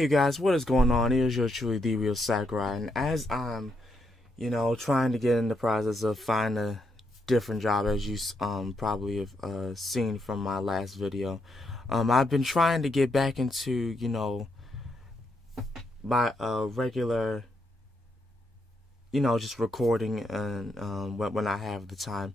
Hey you guys, what is going on? It is your truly the real Sakurai, and as I'm, trying to get in the process of finding a different job, as you probably have seen from my last video, I've been trying to get back into my regular, just recording and when I have the time.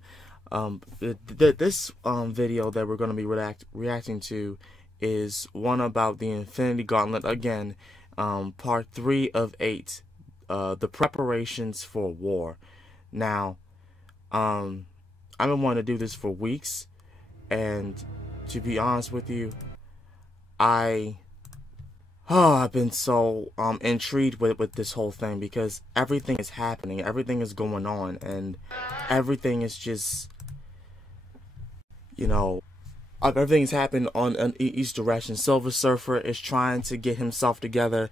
This video that we're going to be reacting to is one about the Infinity Gauntlet again, part 3 of 8, the preparations for war. Now, I've been wanting to do this for weeks, and to be honest with you, I've been so intrigued with this whole thing, because everything is happening, everything is going on, and everything is just, everything's happened on each direction. Silver Surfer is trying to get himself together.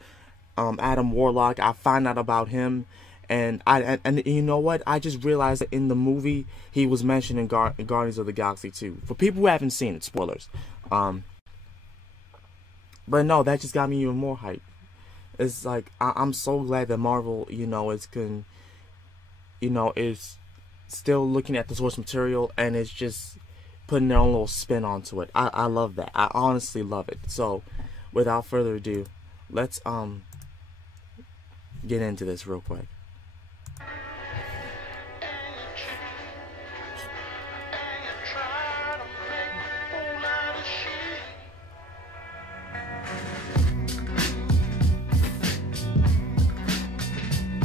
Adam Warlock, I find out about him, and you know what? I just realized that in the movie he was mentioned in Guardians of the Galaxy 2. For people who haven't seen it, spoilers. But no, that just got me even more hyped. It's like I'm so glad that Marvel, is still looking at the source material and it's just putting their own little spin onto it. I love that. I honestly love it. So, without further ado, let's get into this real quick.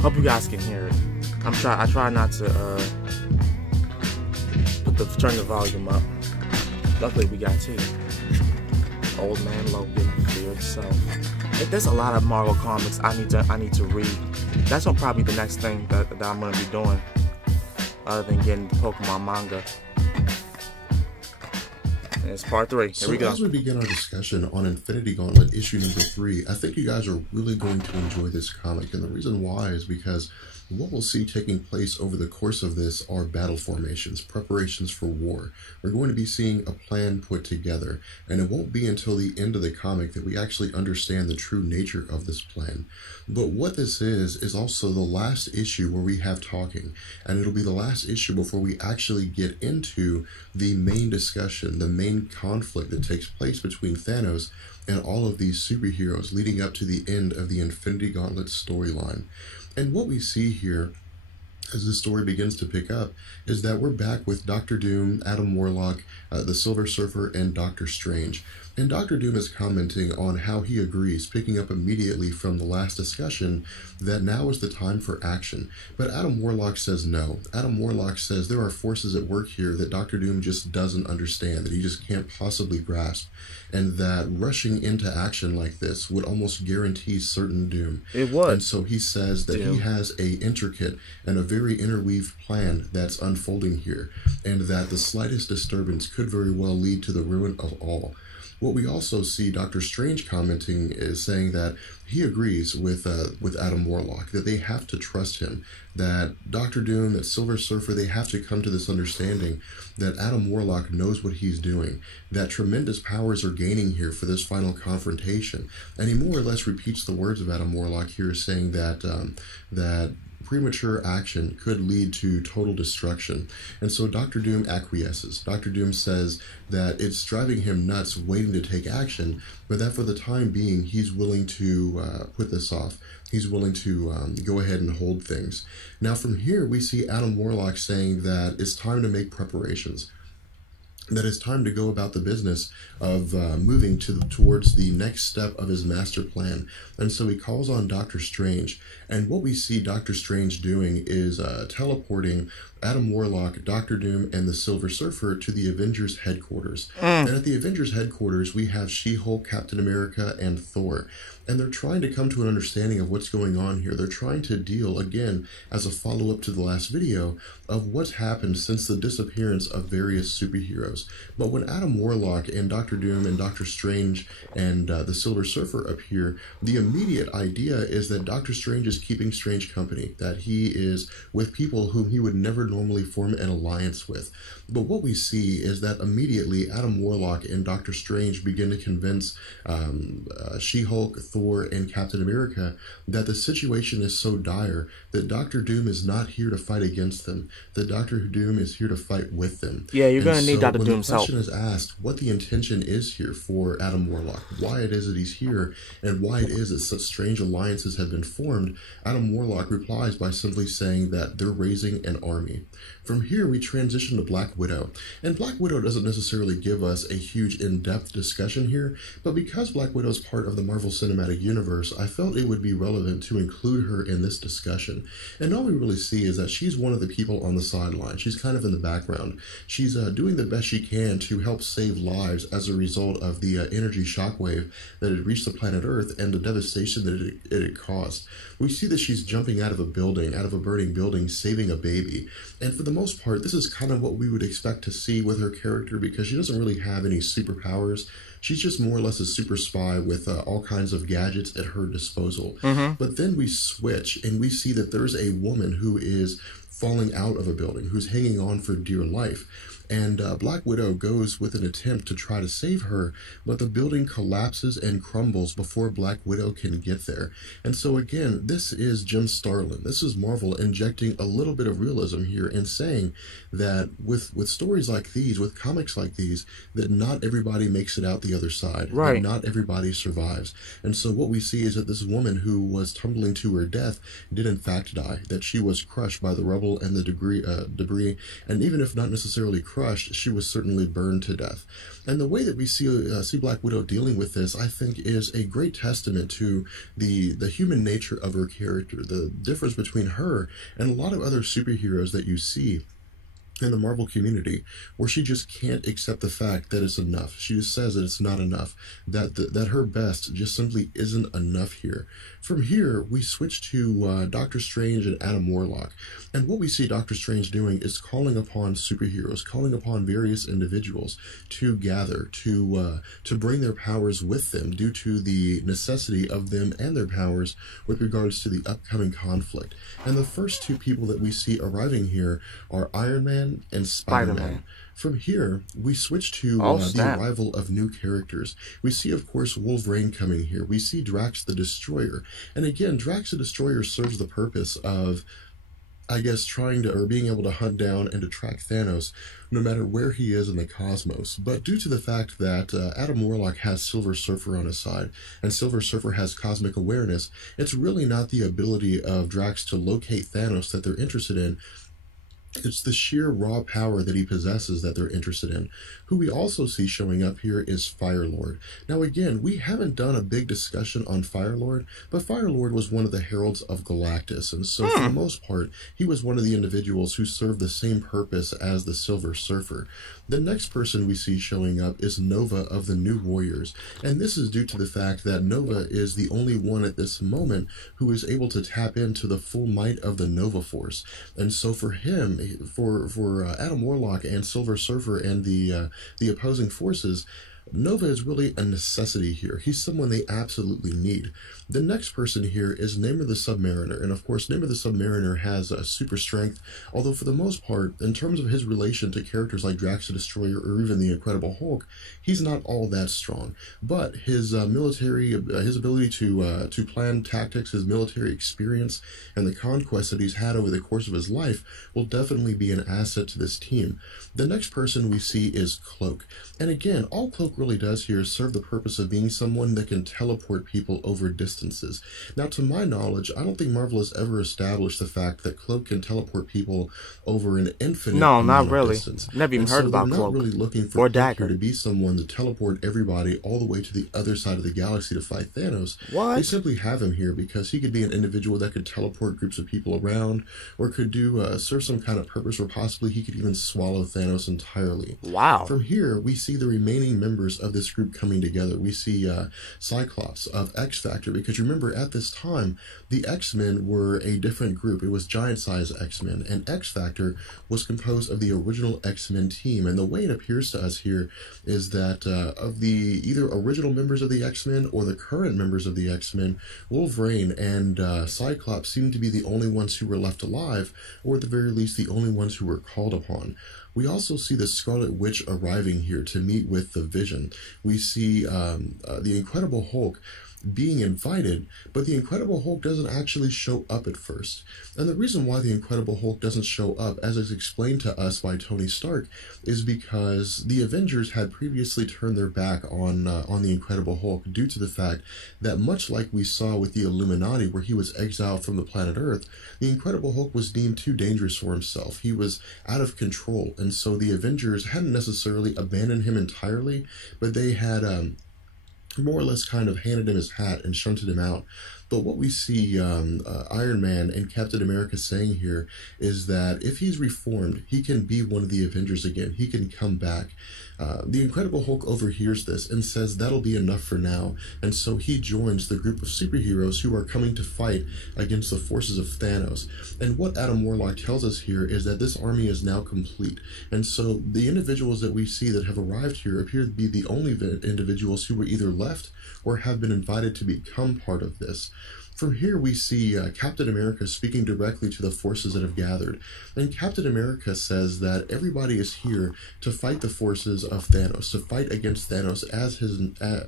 Hope you guys can hear it. I try not to turn the volume up. Luckily we got tea. Old Man Logan, Fear Itself. There's a lot of Marvel comics I need to read. That's probably the next thing that I'm gonna be doing, other than getting Pokemon manga. And it's part 3. Here we go. As we begin our discussion on Infinity Gauntlet issue number 3, I think you guys are really going to enjoy this comic, and the reason why is because what we'll see taking place over the course of this are battle formations, preparations for war. We're going to be seeing a plan put together, and it won't be until the end of the comic that we actually understand the true nature of this plan. But what this is also the last issue where we have talking, and it'll be the last issue before we actually get into the main discussion, the main conflict that takes place between Thanos and all of these superheroes leading up to the end of the Infinity Gauntlet storyline. And what we see here, as the story begins to pick up, is that we're back with Dr. Doom, Adam Warlock, the Silver Surfer, and Doctor Strange. And Dr. Doom is commenting on how he agrees, picking up immediately from the last discussion, that now is the time for action. But Adam Warlock says no. Adam Warlock says there are forces at work here that Dr. Doom just doesn't understand, that he just can't possibly grasp, and that rushing into action like this would almost guarantee certain doom. It would. And so he says that he has a intricate and a very interweaved plan that's unfolding here, and that the slightest disturbance could very well lead to the ruin of all. What we also see Doctor Strange commenting is saying that he agrees with Adam Warlock, that they have to trust him, that Dr. Doom, that Silver Surfer, they have to come to this understanding that Adam Warlock knows what he's doing, that tremendous powers are gaining here for this final confrontation. And he more or less repeats the words of Adam Warlock here, saying that that premature action could lead to total destruction. And so Dr. Doom acquiesces. Dr. Doom says that it's driving him nuts waiting to take action, but that for the time being, he's willing to put this off. He's willing to go ahead and hold things. Now from here, we see Adam Warlock saying that it's time to make preparations, that it's time to go about the business of moving towards the next step of his master plan. And so he calls on Doctor Strange, and what we see Doctor Strange doing is teleporting Adam Warlock, Dr. Doom, and the Silver Surfer to the Avengers headquarters. And at the Avengers headquarters, we have She-Hulk, Captain America, and Thor. And they're trying to come to an understanding of what's going on here. They're trying to deal, again, as a follow-up to the last video, of what's happened since the disappearance of various superheroes. But when Adam Warlock and Dr. Doom and Doctor Strange and the Silver Surfer appear, the immediate idea is that Doctor Strange is keeping Strange company, that he is with people whom he would never normally form an alliance with. But what we see is that immediately Adam Warlock and Doctor Strange begin to convince She-Hulk, Thor, and Captain America that the situation is so dire that Doctor Doom is not here to fight against them, that Doctor Doom is here to fight with them. Yeah, you're going to need Doctor Doom's help. When the question is asked what the intention is here for Adam Warlock, why it is that he's here, and why it is that such strange alliances have been formed, Adam Warlock replies by simply saying that they're raising an army. From here, we transition to Black Widow. And Black Widow doesn't necessarily give us a huge in-depth discussion here, but because Black Widow is part of the Marvel Cinematic Universe, I felt it would be relevant to include her in this discussion. And all we really see is that she's one of the people on the sideline. She's kind of in the background. She's doing the best she can to help save lives as a result of the energy shockwave that had reached the planet Earth and the devastation that it had caused. We see that she's jumping out of a building, out of a burning building, saving a baby. And for the most part, this is kind of what we would expect to see with her character because she doesn't really have any superpowers. She's just more or less a super spy with all kinds of gadgets at her disposal. But then we switch and we see that there's a woman who is falling out of a building, who's hanging on for dear life. And Black Widow goes with an attempt to try to save her, but the building collapses and crumbles before Black Widow can get there. And so again, this is Jim Starlin. This is Marvel injecting a little bit of realism here and saying that with stories like these, with comics like these, that not everybody makes it out the other side. Right. That not everybody survives. And so what we see is that this woman who was tumbling to her death did in fact die, that she was crushed by the rubble and the debris, and even if not necessarily crushed, she was certainly burned to death. And the way that we see Black Widow dealing with this, I think, is a great testament to the human nature of her character, the difference between her and a lot of other superheroes that you see in the Marvel community, where she just can't accept the fact that it's enough. She just says that it's not enough, that her best just simply isn't enough here. From here, we switch to Doctor Strange and Adam Warlock. And what we see Doctor Strange doing is calling upon superheroes, calling upon various individuals to gather, to bring their powers with them due to the necessity of them and their powers with regards to the upcoming conflict. And the first two people that we see arriving here are Iron Man and Spider-Man. From here, we switch to the arrival of new characters. We see, of course, Wolverine coming here. We see Drax the Destroyer. And again, Drax the Destroyer serves the purpose of, I guess, being able to hunt down and to track Thanos no matter where he is in the cosmos. But due to the fact that Adam Warlock has Silver Surfer on his side, and Silver Surfer has cosmic awareness, it's really not the ability of Drax to locate Thanos that they're interested in. It's the sheer raw power that he possesses that they're interested in. Who we also see showing up here is Fire-Lord. Now again, we haven't done a big discussion on Fire-Lord, but Fire-Lord was one of the heralds of Galactus, and so for the most part, he was one of the individuals who served the same purpose as the Silver Surfer. The next person we see showing up is Nova of the New Warriors, and this is due to the fact that Nova is the only one at this moment who is able to tap into the full might of the Nova Force. And so for him, for Adam Warlock and Silver Surfer and the opposing forces, Nova is really a necessity here. He's someone they absolutely need. The next person here is Namor the Submariner, and of course Namor the Submariner has super strength, although for the most part, in terms of his relation to characters like Drax the Destroyer or even the Incredible Hulk, he's not all that strong. But his his ability to plan tactics, his military experience, and the conquests that he's had over the course of his life will definitely be an asset to this team. The next person we see is Cloak, and again, all Cloak really does here is serve the purpose of being someone that can teleport people over distances. Now, to my knowledge, I don't think Marvel has ever established the fact that Cloak can teleport people over an infinite amount of distance. Never even heard about Cloak. They're not really looking for Cloak here to be someone to teleport everybody all the way to the other side of the galaxy to fight Thanos. What? They simply have him here because he could be an individual that could teleport groups of people around, or could serve some kind of purpose where possibly he could even swallow Thanos entirely. Wow. From here, we see the remaining members members of this group coming together. We see Cyclops of X-Factor, because remember, at this time, the X-Men were a different group. It was giant-size X-Men, and X-Factor was composed of the original X-Men team. And the way it appears to us here is that of the either original members of the X-Men or the current members of the X-Men, Wolverine and Cyclops seem to be the only ones who were left alive, or at the very least the only ones who were called upon. We also see the Scarlet Witch arriving here to meet with the Vision. We see the Incredible Hulk being invited, but the Incredible Hulk doesn't actually show up at first. And the reason why the Incredible Hulk doesn't show up, as is explained to us by Tony Stark, is because the Avengers had previously turned their back on the Incredible Hulk due to the fact that, much like we saw with the Illuminati, where he was exiled from the planet Earth, the Incredible Hulk was deemed too dangerous for himself. He was out of control, and so the Avengers hadn't necessarily abandoned him entirely, but they had more or less kind of handed him his hat and shunted him out. But what we see Iron Man and Captain America saying here is that if he's reformed, he can be one of the Avengers again. He can come back. The Incredible Hulk overhears this and says that'll be enough for now, and so he joins the group of superheroes who are coming to fight against the forces of Thanos. And what Adam Warlock tells us here is that this army is now complete, and so the individuals that we see that have arrived here appear to be the only individuals who were either left or have been invited to become part of this. From here we see Captain America speaking directly to the forces that have gathered. And Captain America says that everybody is here to fight the forces of Thanos, to fight against Thanos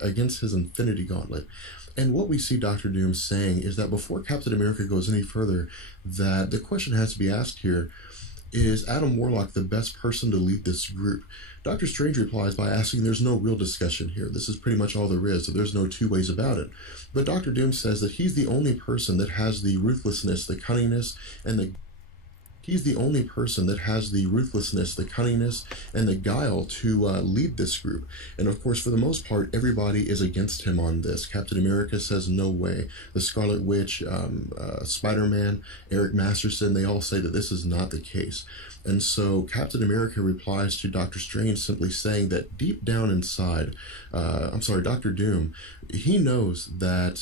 against his Infinity Gauntlet. And what we see Dr. Doom saying is that before Captain America goes any further, that the question has to be asked here, is Adam Warlock the best person to lead this group? Doctor Strange replies by asking there's no real discussion here. This is pretty much all there is, so there's no two ways about it. But Dr. Doom says that he's the only person that has the ruthlessness, the cunningness, and the cunningness, and the guile to lead this group. And of course, for the most part, everybody is against him on this. Captain America says no way. The Scarlet Witch, Spider-Man, Eric Masterson, they all say that this is not the case. And so Captain America replies to Doctor Strange simply saying that deep down inside, Dr. Doom, he knows that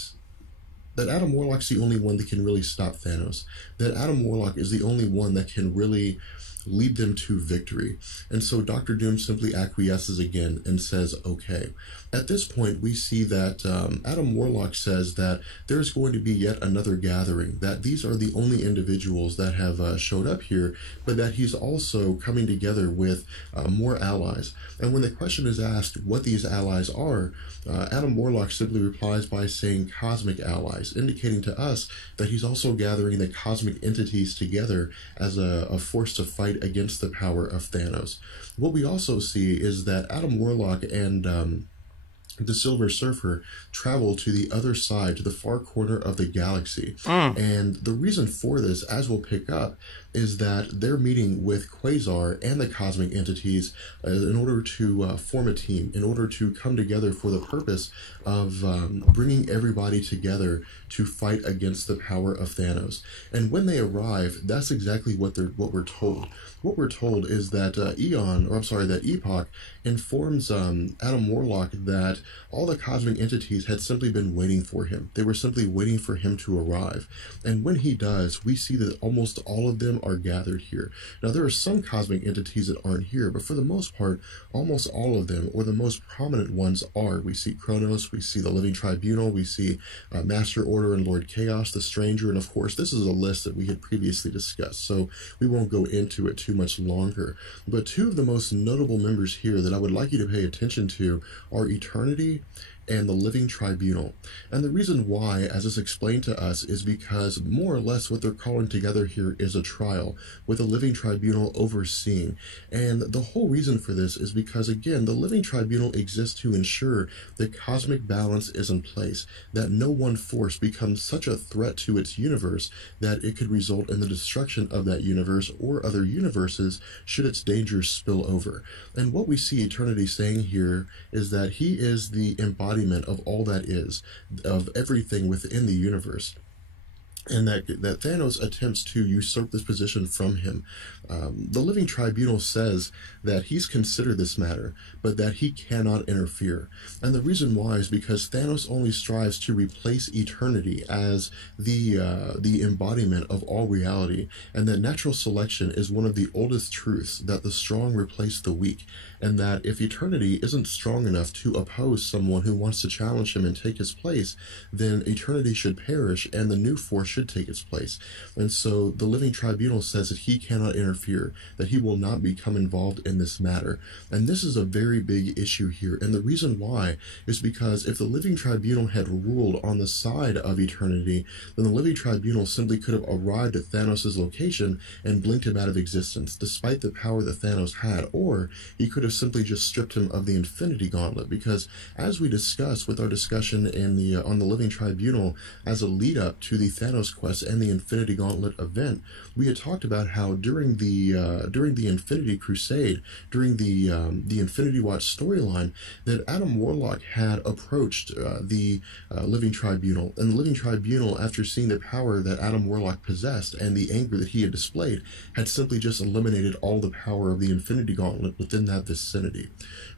Adam Warlock's the only one that can really stop Thanos, that Adam Warlock is the only one that can really lead them to victory. And so Dr. Doom simply acquiesces again and says, okay. At this point, we see that Adam Warlock says that there's going to be yet another gathering, that these are the only individuals that have showed up here, but that he's also coming together with more allies. And when the question is asked what these allies are, Adam Warlock simply replies by saying cosmic allies, indicating to us that he's also gathering the cosmic entities together as a force to fight against the power of Thanos. What we also see is that Adam Warlock and the Silver Surfer travel to the other side, to the far corner of the galaxy. And the reason for this, as we'll pick up, is that they're meeting with Quasar and the cosmic entities in order to form a team, in order to come together for the purpose of bringing everybody together to fight against the power of Thanos. And when they arrive, that's exactly what we're told. What we're told is that that Epoch informs Adam Warlock that all the cosmic entities had simply been waiting for him. They were simply waiting for him to arrive. And when he does, we see that almost all of them are gathered here. Now, there are some cosmic entities that aren't here, but for the most part, almost all of them, or the most prominent ones, are. We see Kronos, we see the Living Tribunal, we see Master Order and Lord Chaos, the Stranger, and of course, this is a list that we had previously discussed, so we won't go into it too much longer. But two of the most notable members here that I would like you to pay attention to are Eternity and the Living Tribunal. And the reason why, as is explained to us, is because more or less what they're calling together here is a trial, with the Living Tribunal overseeing. And the whole reason for this is because, again, the Living Tribunal exists to ensure that cosmic balance is in place, that no one force becomes such a threat to its universe that it could result in the destruction of that universe or other universes should its dangers spill over. And what we see Eternity saying here is that he is the embodiment of all that is, of everything within the universe. and that Thanos attempts to usurp this position from him. The Living Tribunal says that he's considered this matter, but that he cannot interfere. And the reason why is because Thanos only strives to replace eternity as the embodiment of all reality, and that natural selection is one of the oldest truths, that the strong replace the weak, and that if eternity isn't strong enough to oppose someone who wants to challenge him and take his place, then eternity should perish and the new force should take its place. And so the Living Tribunal says that he cannot interfere, that he will not become involved in this matter. And this is a very big issue here. And the reason why is because if the Living Tribunal had ruled on the side of eternity, then the Living Tribunal simply could have arrived at Thanos' location and blinked him out of existence, despite the power that Thanos had. Or he could have simply just stripped him of the Infinity Gauntlet, because as we discussed with our discussion in on the Living Tribunal as a lead up to the Thanos quest and the Infinity Gauntlet event, we had talked about how during the Infinity Crusade, during the Infinity Watch storyline, that Adam Warlock had approached the Living Tribunal, and the Living Tribunal, after seeing the power that Adam Warlock possessed and the anger that he had displayed, had simply just eliminated all the power of the Infinity Gauntlet within that vicinity.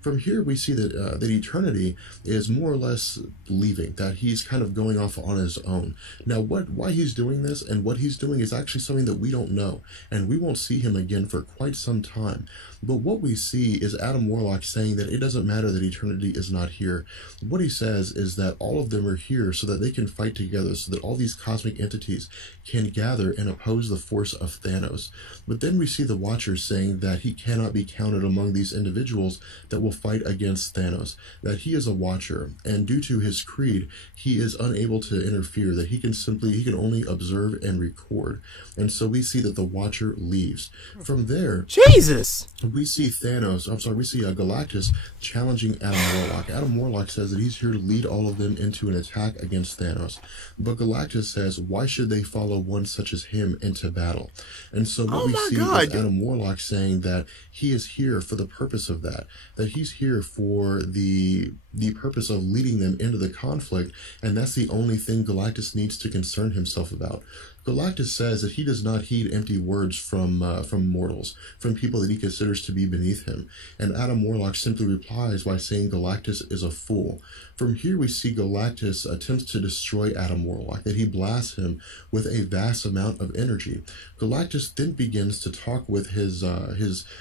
From here, we see that that Eternity is more or less leaving, that he's kind of going off on his own. Now, why he's doing this and what he's doing is actually something that we don't know, and we won't see him again for quite some time. But what we see is Adam Warlock saying that it doesn't matter that Eternity is not here. What he says is that all of them are here so that they can fight together, so that all these cosmic entities can gather and oppose the force of Thanos. But then we see the Watchers saying that he cannot be counted among these individuals that will fight against Thanos, that he is a Watcher, and due to his creed, he is unable to interfere, that he can only observe and record. And so we see that the Watcher leaves. From there, Jesus! we see Galactus challenging Adam Warlock. Adam Warlock says that he's here to lead all of them into an attack against Thanos. But Galactus says, why should they follow one such as him into battle? And so what we see is Adam Warlock saying that he is here for the purpose of that he's here for the purpose of leading them into the conflict, and that's the only thing Galactus needs to concern himself about. Galactus says that he does not heed empty words from mortals, from people that he considers to be beneath him. And Adam Warlock simply replies by saying Galactus is a fool. From here we see Galactus attempts to destroy Adam Warlock, that he blasts him with a vast amount of energy. Galactus then begins to talk with his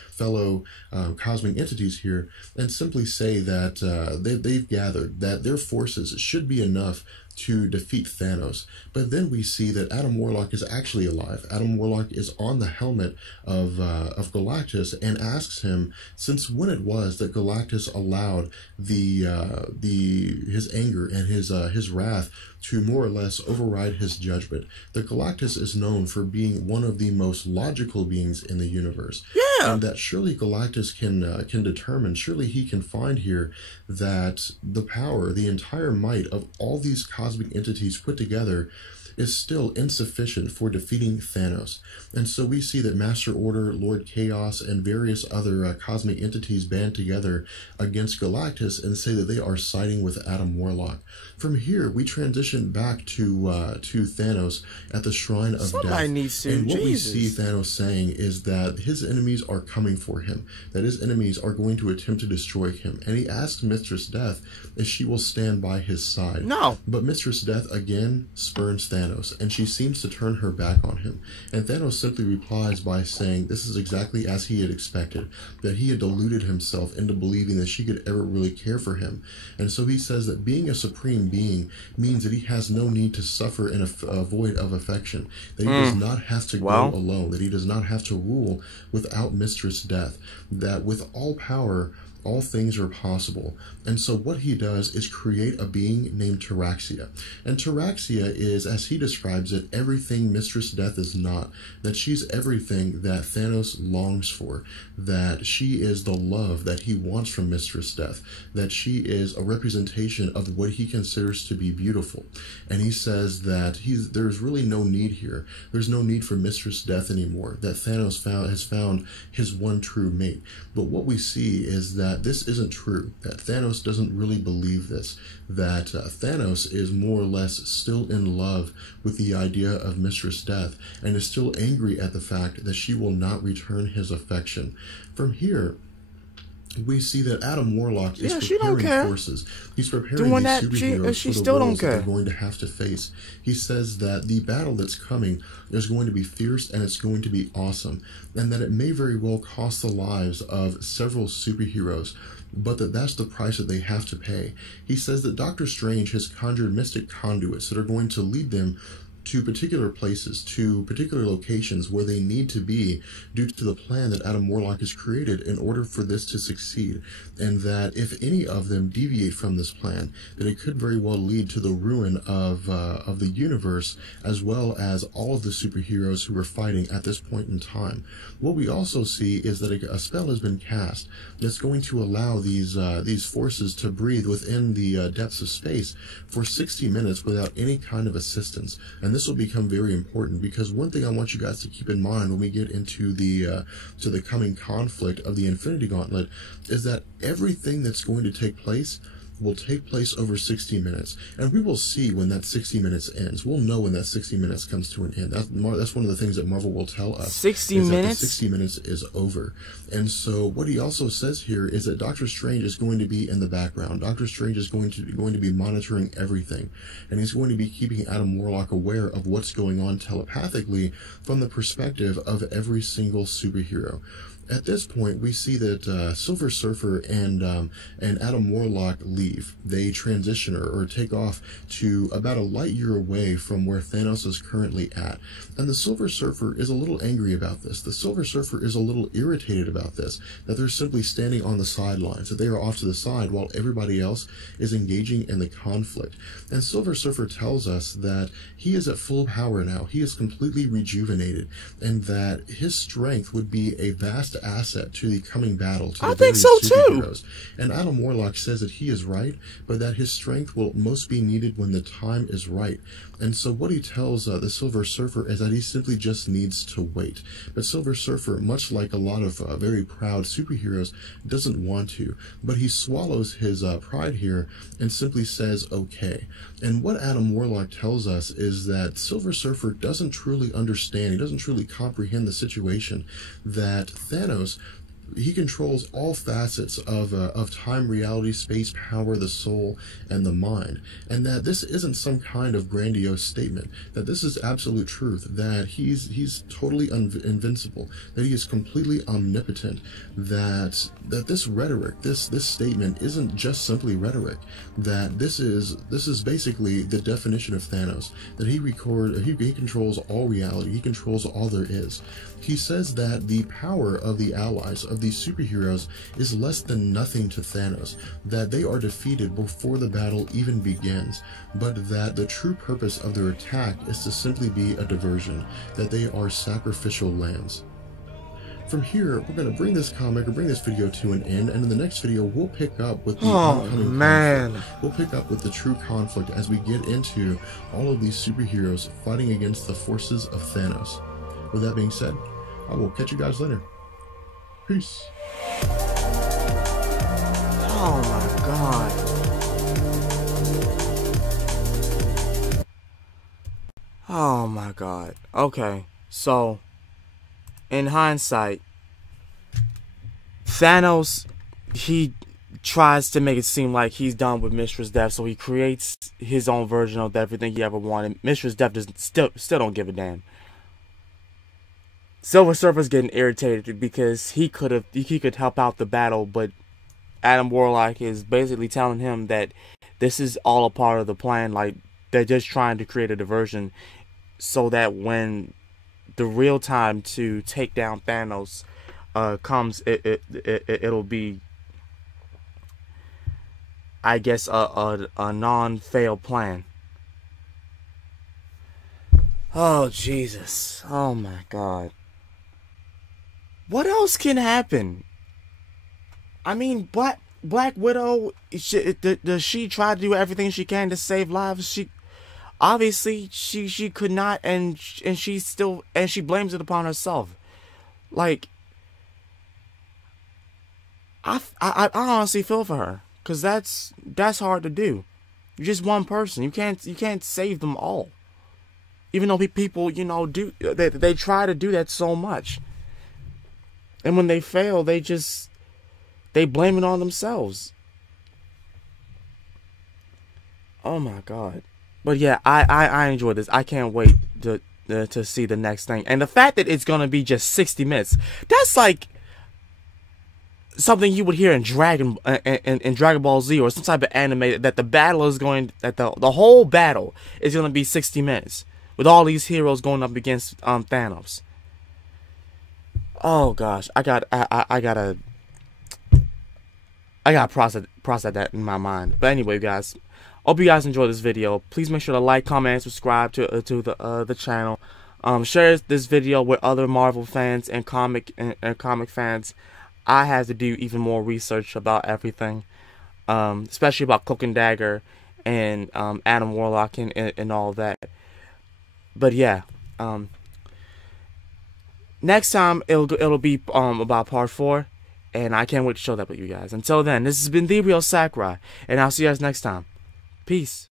fellow cosmic entities here and simply say that they've gathered, that their forces should be enough to defeat Thanos. But then we see that Adam Warlock is actually alive. Adam Warlock is on the helmet of Galactus and asks him since when it was that Galactus allowed his anger and his wrath to more or less override his judgment. That Galactus is known for being one of the most logical beings in the universe. Yeah. And that surely Galactus can determine, surely he can find here that the power, the entire might of all these cosmic entities put together is still insufficient for defeating Thanos. And so we see that Master Order, Lord Chaos, and various other cosmic entities band together against Galactus and say that they are siding with Adam Warlock. From here, we transition back to Thanos at the Shrine of Death. Needs to. And what Jesus. we see Thanos saying is that his enemies are coming for him, that his enemies are going to attempt to destroy him. And he asks Mistress Death if she will stand by his side. No. But Mistress Death again spurns Thanos, and she seems to turn her back on him. And Thanos simply replies by saying this is exactly as he had expected, that he had deluded himself into believing that she could ever really care for him. And so he says that being a supreme being means that he has no need to suffer in a void of affection, that he does not have to go alone, that he does not have to rule without Mistress Death, that with all power, all things are possible. And so what he does is create a being named Taraxia. And Taraxia is, as he describes it, everything Mistress Death is not. That she's everything that Thanos longs for. That she is the love that he wants from Mistress Death. That she is a representation of what he considers to be beautiful. And he says that there's really no need here. There's no need for Mistress Death anymore. That Thanos has found his one true mate. But what we see is that that this isn't true, that Thanos doesn't really believe this, that Thanos is more or less still in love with the idea of Mistress Death and is still angry at the fact that she will not return his affection. From here, we see that Adam Warlock is preparing forces. He's preparing these superheroes for the roles that they're going to have to face. He says that the battle that's coming is going to be fierce and it's going to be awesome, and that it may very well cost the lives of several superheroes, but that's the price that they have to pay. He says that Doctor Strange has conjured mystic conduits that are going to lead them to particular places, to particular locations where they need to be due to the plan that Adam Warlock has created in order for this to succeed, and that if any of them deviate from this plan, that it could very well lead to the ruin of the universe, as well as all of the superheroes who are fighting at this point in time. What we also see is that a spell has been cast that's going to allow these forces to breathe within the depths of space for 60 minutes without any kind of assistance. And this will become very important, because one thing I want you guys to keep in mind when we get into the coming conflict of the Infinity Gauntlet is that everything that's going to take place will take place over 60 minutes. And we will see when that 60 minutes ends. We'll know when that 60 minutes comes to an end. That's one of the things that Marvel will tell us. 60 minutes? 60 minutes is over. And so what he also says here is that Doctor Strange is going to be in the background. Doctor Strange is going to be monitoring everything. And he's going to be keeping Adam Warlock aware of what's going on telepathically from the perspective of every single superhero. At this point, we see that Silver Surfer and Adam Warlock leave. They transition or take off to about a light year away from where Thanos is currently at. And the Silver Surfer is a little angry about this. The Silver Surfer is a little irritated about this, that they're simply standing on the sidelines, that they are off to the side while everybody else is engaging in the conflict. And Silver Surfer tells us that he is at full power now. He is completely rejuvenated, and that his strength would be a vast asset to the coming battle. I think so too. And Adam Warlock says that he is right, but that his strength will most be needed when the time is right. And so what he tells the Silver Surfer is that he simply just needs to wait. But Silver Surfer, much like a lot of very proud superheroes, doesn't want to. But he swallows his pride here and simply says, okay. And what Adam Warlock tells us is that Silver Surfer doesn't truly understand, he doesn't truly comprehend the situation, that Thanos, he controls all facets of time, reality, space, power, the soul, and the mind. And that this isn't some kind of grandiose statement, that this is absolute truth, that he's totally invincible, that he is completely omnipotent, that this rhetoric, this statement isn't just simply rhetoric, that this is basically the definition of Thanos, that he controls all reality, he controls all there is. He says that the power of the allies, of these superheroes, is less than nothing to Thanos, that they are defeated before the battle even begins, but that the true purpose of their attack is to simply be a diversion, that they are sacrificial lambs. From here, we're going to bring this comic, or bring this video to an end, and in the next video, we'll pick up with the oncoming conflict. We'll pick up with the true conflict as we get into all of these superheroes fighting against the forces of Thanos. With that being said, I will catch you guys later. Peace. Oh my god. Oh my god. Okay, so in hindsight, Thanos, he tries to make it seem like he's done with Mistress Death, so he creates his own version of everything he ever wanted. Mistress Death still don't give a damn. Silver Surfer's getting irritated because he could help out the battle, but Adam Warlock is basically telling him that this is all a part of the plan. Like, they're just trying to create a diversion so that when the real time to take down Thanos comes, it'll be, I guess, a non-fail plan. Oh Jesus! Oh my God! What else can happen? I mean, Black Widow, does she try to do everything she can to save lives? Obviously she could not, and she blames it upon herself. Like, I honestly feel for her, because that's hard to do. You're just one person. You can't save them all. Even though people, you know, they try to do that so much. And when they fail, they blame it on themselves. Oh my God. But yeah, I enjoy this. I can't wait to see the next thing. And the fact that it's gonna be just 60 minutes, that's like something you would hear in Dragon Ball Z or some type of anime, that the battle is going, that the whole battle is gonna be 60 minutes with all these heroes going up against Thanos. Oh gosh, I gotta process that in my mind. But anyway, guys, hope you guys enjoyed this video. Please make sure to like, comment, and subscribe to the channel. Share this video with other Marvel fans and comic fans. I had to do even more research about everything, especially about Cloak and Dagger and Adam Warlock and all that. But yeah, next time it'll be about part 4, and I can't wait to show that with you guys. Until then, this has been The Real Sakurai, and I'll see you guys next time. Peace.